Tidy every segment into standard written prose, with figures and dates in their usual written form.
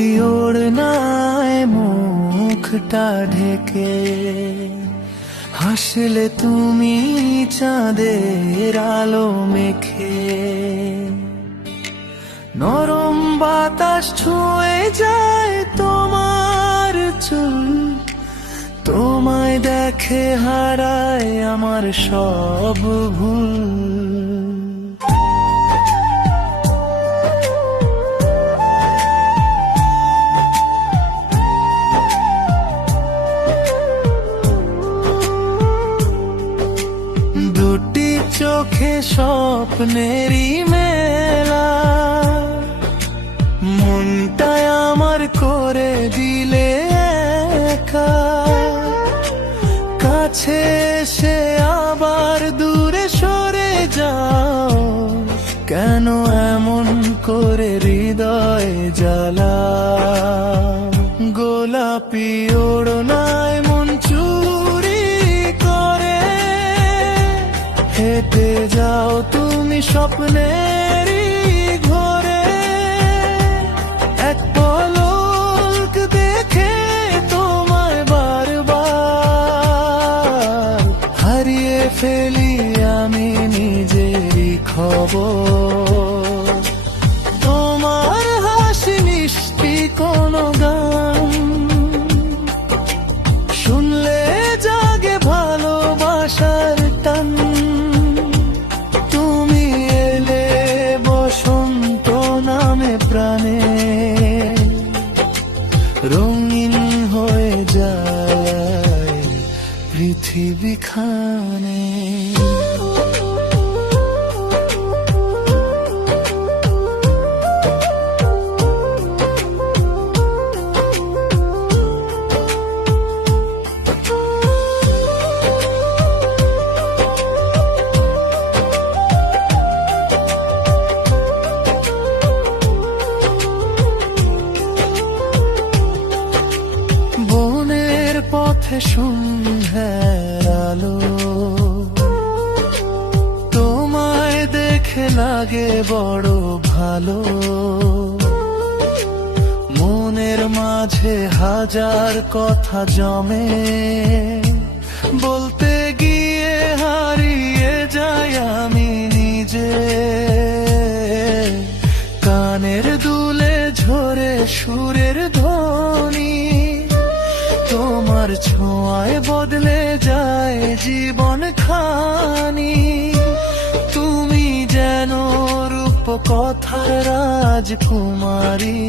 গোলাপি ওড়নায় মুখটা ঢেকে হাসলে তুমি চাঁদের আলো মেখে। নরম বাতাস ছুঁয়ে যায় তোমার চুল, তোমায় দেখে হারায় আমার সব ভুল। দুটি চোখে স্বপ্নেরই মেলা, মনটায় আমার করে দিলে একা। কাছে এসে আবার দূরে সরে যাও, কেন এমন করে হৃদয় জ্বালা। গোলাপি ওড়নায় মন চুরি করে হেঁটে যাও তুমি স্বপ্নেরই ঘরে। এক পলক দেখে তোমায় বারবার হারিয়ে ফেলি আমি নিজেরই খবর। তোমার হাসি মিষ্টি কোনো গান শুনলে জাগে ভালোবাসার টান। তুমি এলে বসন্ত নামে প্রাণে, রঙিন হয়ে যায় পৃথিবী খানে। বনের পথে সন্ধ্যার আলো, তোমায় দেখে লাগে বড় ভালো। মনের মাঝে হাজার কথা জমে, বলতে গিয়ে হারিয়ে যাই আমি নিজে। কানের দুলে ঝরে সুরের ধ্বনি, তোমার ছোঁয়ায় বদলে যায় জীবন খানি। তুমি যেন রূপ কথার রাজকুমারী,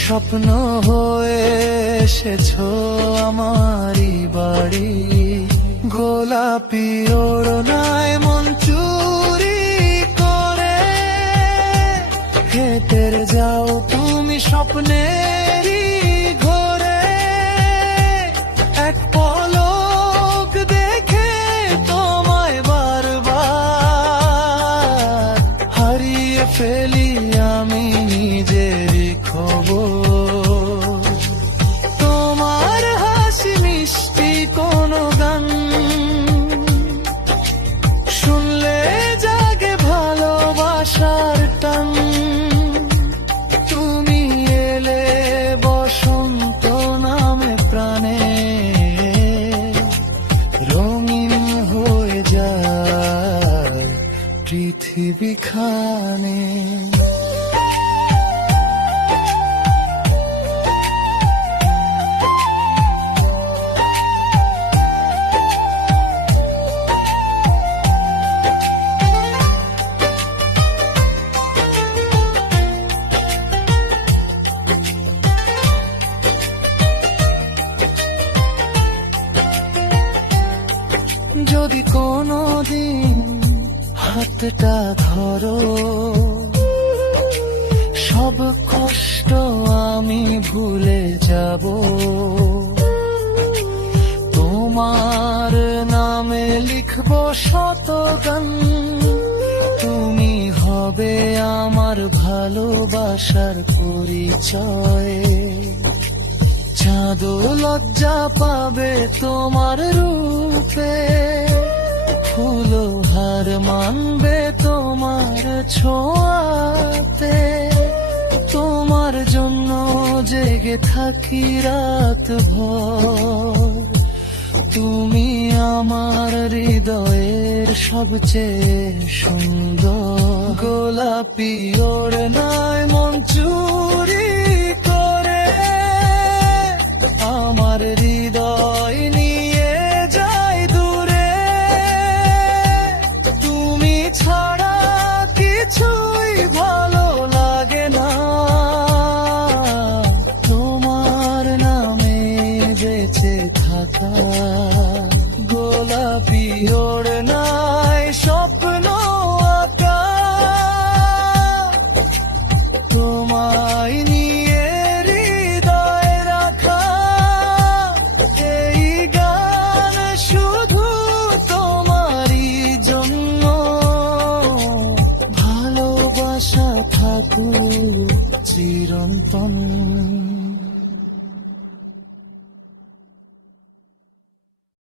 স্বপ্ন হয়ে এসেছো আমারই বাড়ি। গোলাপি ওড়নায় মন চুরি করে হেঁটে যাও তুমি স্বপ্নেরই ঘরে। এক পলক দেখে তোমায় বারবার হারিয়ে ফেলি আমি নিজেরই খবর। তোমার হাসি মিষ্টি কোনো গান শুনলে জাগে ভালোবাসার টান। তুমি এলে বসন্ত নামে প্রাণে, রঙিন হয়ে যায় পৃথিবী খানে। যদি কোনোদিন হাতটা ধরো, সব কষ্ট আমি ভুলে যাব। তোমার নামে লিখবো শত গান, তুমি হবে আমার ভালোবাসার পরিচয়। চাঁদো লজ্জা পাবে তোমার রূপে, ফুলো হার মানবে তোমার ছোঁয়াতে। তোমার জন্য জেগে থাকি রাত ভর। তুমি আমার হৃদয়ের সবচেয়ে সুন্দর। গোলাপি ওড়নায় মন চুরি করে আমার হৃদয় নিয়ে যায় দূরে। তুমি ছাড়া কিছুই ভালো লাগে না, তোমার নামে বেঁচে থাকা। গোলাপি ওড়নায় স্বপ্ন আঁকা, তোমায় নিয়ে হৃদয় রাখা। এই গান শুধু তোমারই জন্য, ভালোবাসা থাকুক চিরন্তন।